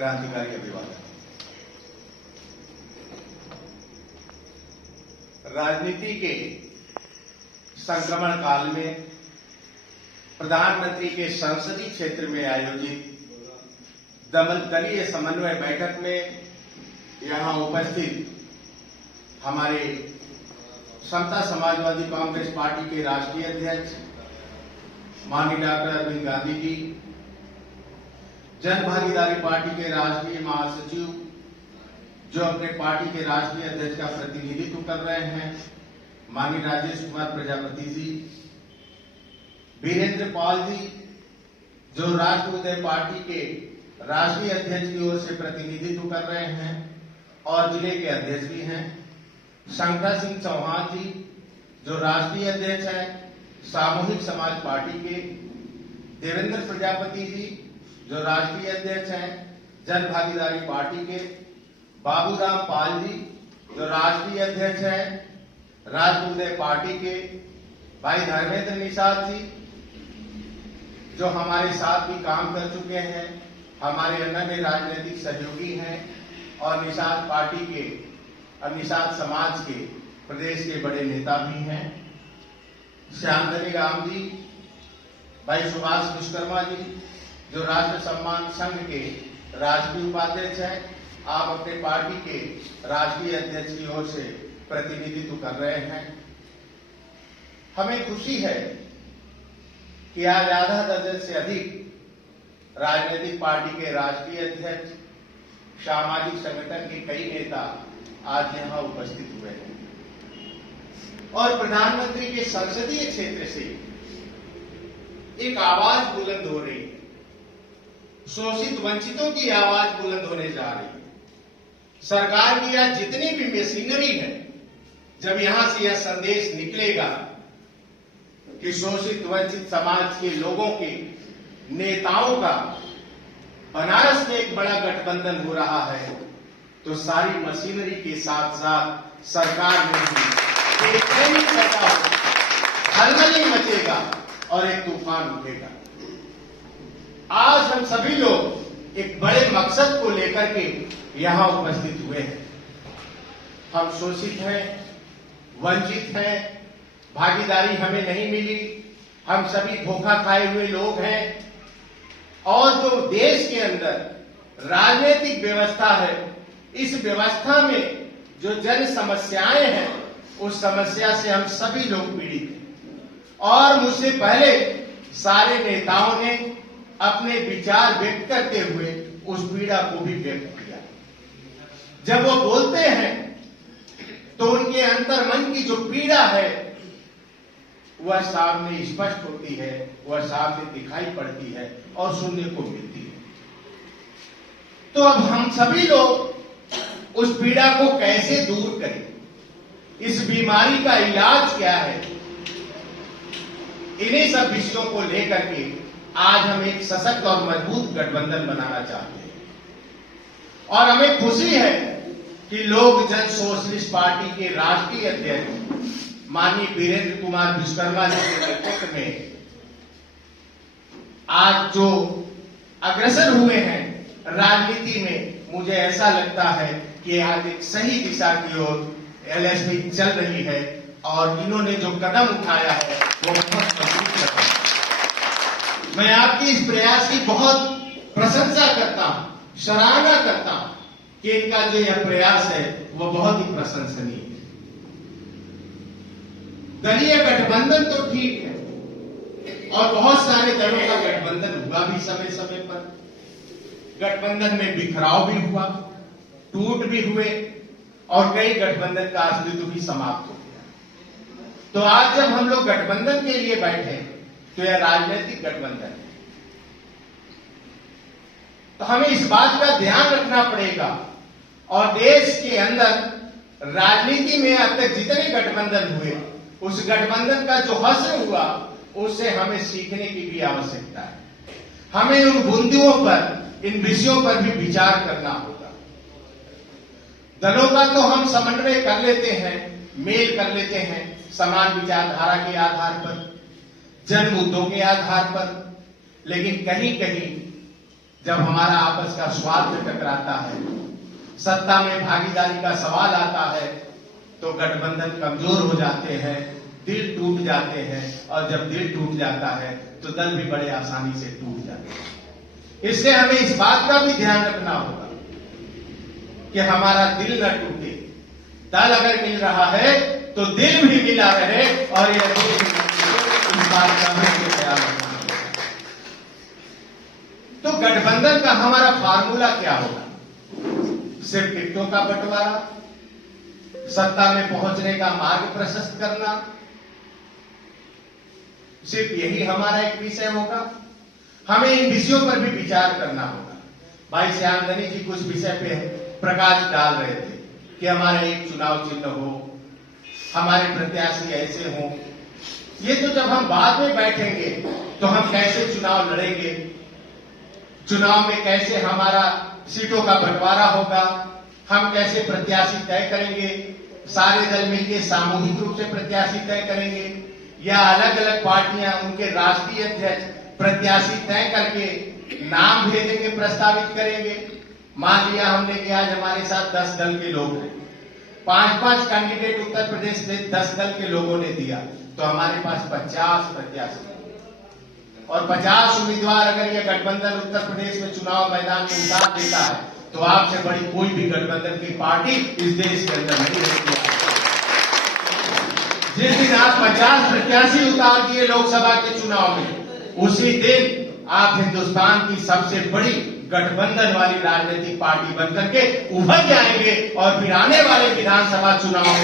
क्रांतिकारी अभिवादन। राजनीति के संक्रमण काल में प्रधानमंत्री के संसदीय क्षेत्र में आयोजित दलीय समन्वय बैठक में यहां उपस्थित हमारे समता समाजवादी कांग्रेस पार्टी के राष्ट्रीय अध्यक्ष माननीय डॉक्टर अरविंद गांधी जी, जन भागीदारी पार्टी के राष्ट्रीय महासचिव जो अपने पार्टी के राष्ट्रीय अध्यक्ष का प्रतिनिधित्व कर रहे हैं, माननीय राजेश कुमार प्रजापति जी, वीरेंद्र पाल जी जो राष्ट्रोदय पार्टी के राष्ट्रीय अध्यक्ष की ओर से प्रतिनिधित्व कर रहे हैं और जिले के अध्यक्ष भी हैं, शंकर सिंह चौहान जी जो राष्ट्रीय अध्यक्ष हैं सामूहिक समाज पार्टी के, देवेंद्र प्रजापति जी जो राष्ट्रीय अध्यक्ष हैं जन भागीदारी पार्टी के, बाबूराम पाल जी जो राष्ट्रीय अध्यक्ष हैं राष्ट्रोदय पार्टी के, भाई धर्मेंद्र निषाद जी जो हमारे साथ भी काम कर चुके हैं, हमारे अन्य राजनीतिक सहयोगी हैं और निषाद पार्टी के और निषाद समाज के प्रदेश के बड़े नेता भी हैं, श्यामधनी राम जी, भाई सुभाष विश्वकर्मा जी जो राष्ट्र सम्मान संघ के राष्ट्रीय उपाध्यक्ष हैं, आप अपने पार्टी के राष्ट्रीय अध्यक्ष की ओर से प्रतिनिधित्व कर रहे हैं। हमें खुशी है कि आज आधा दर्जन से अधिक राजनीतिक पार्टी के राष्ट्रीय अध्यक्ष, सामाजिक संगठन के कई नेता आज यहां उपस्थित हुए हैं और प्रधानमंत्री के संसदीय क्षेत्र से एक आवाज बुलंद हो रही है, शोषित वंचितों की आवाज बुलंद होने जा रही है। सरकार की आज जितनी भी मशीनरी है, जब यहां से यह संदेश निकलेगा कि शोषित वंचित समाज के लोगों के नेताओं का बनारस में एक बड़ा गठबंधन हो रहा है, तो सारी मशीनरी के साथ साथ सरकार में भी बेचैनी पैदा होगा, हलचल मचेगा और एक तूफान उठेगा। आज हम सभी लोग एक बड़े मकसद को लेकर के यहां उपस्थित हुए हैं। हम शोषित हैं, वंचित हैं, भागीदारी हमें नहीं मिली, हम सभी धोखा खाए हुए लोग हैं और जो देश के अंदर राजनीतिक व्यवस्था है, इस व्यवस्था में जो जन समस्याएं हैं, उस समस्या से हम सभी लोग पीड़ित हैं और मुझसे पहले सारे नेताओं ने अपने विचार व्यक्त करते हुए उस पीड़ा को भी व्यक्त किया। जब वो बोलते हैं तो उनके अंतर्मन की जो पीड़ा है वह सामने स्पष्ट होती है, वह सामने दिखाई पड़ती है और सुनने को मिलती है। तो अब हम सभी लोग उस पीड़ा को कैसे दूर करें, इस बीमारी का इलाज क्या है, इन्हीं सब विषयों को लेकर के आज हम एक सशक्त और मजबूत गठबंधन बनाना चाहते हैं और हमें खुशी है कि लोक जन सोशलिस्ट पार्टी के राष्ट्रीय अध्यक्ष माननीय वीरेंद्र कुमार विश्वकर्मा जी के नेतृत्व में आज जो अग्रसर हुए हैं राजनीति में, मुझे ऐसा लगता है कि आज एक सही दिशा की ओर एलएसपी चल रही है और इन्होंने जो कदम उठाया है वो बहुत मजबूत है। मैं आपकी इस प्रयास की बहुत प्रशंसा करता हूं, सराहना करता हूं कि इनका जो यह प्रयास है वो बहुत ही प्रशंसनीय है। दलीय गठबंधन तो ठीक है और बहुत सारे दलों का गठबंधन हुआ भी समय समय पर, गठबंधन में बिखराव भी हुआ, टूट भी हुए और कई गठबंधन का अस्तित्व भी समाप्त हो गया। तो आज जब हम लोग गठबंधन के लिए बैठे तो यह राजनीतिक गठबंधन है, तो हमें इस बात का ध्यान रखना पड़ेगा और देश के अंदर राजनीति में अब तक जितने गठबंधन हुए उस गठबंधन का जो हश्र हुआ उससे हमें सीखने की भी आवश्यकता है। हमें उन बिंदुओं पर, इन विषयों पर भी विचार करना होगा। दलों का तो हम समन्वय कर लेते हैं, मेल कर लेते हैं समान विचारधारा के आधार पर, जन मुद्दों के आधार पर, लेकिन कहीं कहीं जब हमारा आपस का स्वार्थ टकराता है, सत्ता में भागीदारी का सवाल आता है, तो गठबंधन कमजोर हो जाते हैं, दिल टूट जाते हैं, और जब दिल टूट जाता है तो दल भी बड़े आसानी से टूट जाते हैं। इसलिए हमें इस बात का भी ध्यान रखना होगा कि हमारा दिल न टूटे। दल अगर मिल रहा है तो दिल भी मिला रहे, और यह इस बात का भी ख्याल रखना होगा। तो गठबंधन का हमारा फार्मूला क्या होगा? सिर्फ टिकटों का बंटवारा, सत्ता में पहुंचने का मार्ग प्रशस्त करना, सिर्फ यही हमारा एक विषय होगा? हमें इन विषयों पर भी विचार करना होगा। भाई श्यामधनी जी कुछ विषय पे प्रकाश डाल रहे थे कि हमारा एक चुनाव चिन्ह हो, हमारे प्रत्याशी ऐसे हों। ये तो जब हम बाद में बैठेंगे तो हम कैसे चुनाव लड़ेंगे, चुनाव में कैसे हमारा सीटों का बंटवारा होगा, हम कैसे प्रत्याशी तय करेंगे, सारे दल मिलकर सामूहिक रूप से प्रत्याशी तय करेंगे या अलग अलग पार्टियां उनके राष्ट्रीय अध्यक्ष प्रत्याशी तय करके नाम भेजेंगे, प्रस्तावित करेंगे। मान लिया हमने कि आज हमारे साथ 10 दल के लोग हैं, 5-5 कैंडिडेट उत्तर प्रदेश में 10 दल के लोगों ने दिया, तो हमारे पास 50 प्रत्याशी और 50 उम्मीदवार अगर यह गठबंधन उत्तर प्रदेश में चुनाव मैदान में उतार देता है तो आपसे बड़ी कोई भी गठबंधन की पार्टी इस देश के अंदर नहीं रहती। जिस दिन आप 50 प्रत्याशी उतार दिए लोकसभा के चुनाव में, उसी दिन आप हिंदुस्तान की सबसे बड़ी गठबंधन वाली राजनीतिक पार्टी बनकर के उभर जाएंगे और फिर आने वाले विधानसभा चुनाव में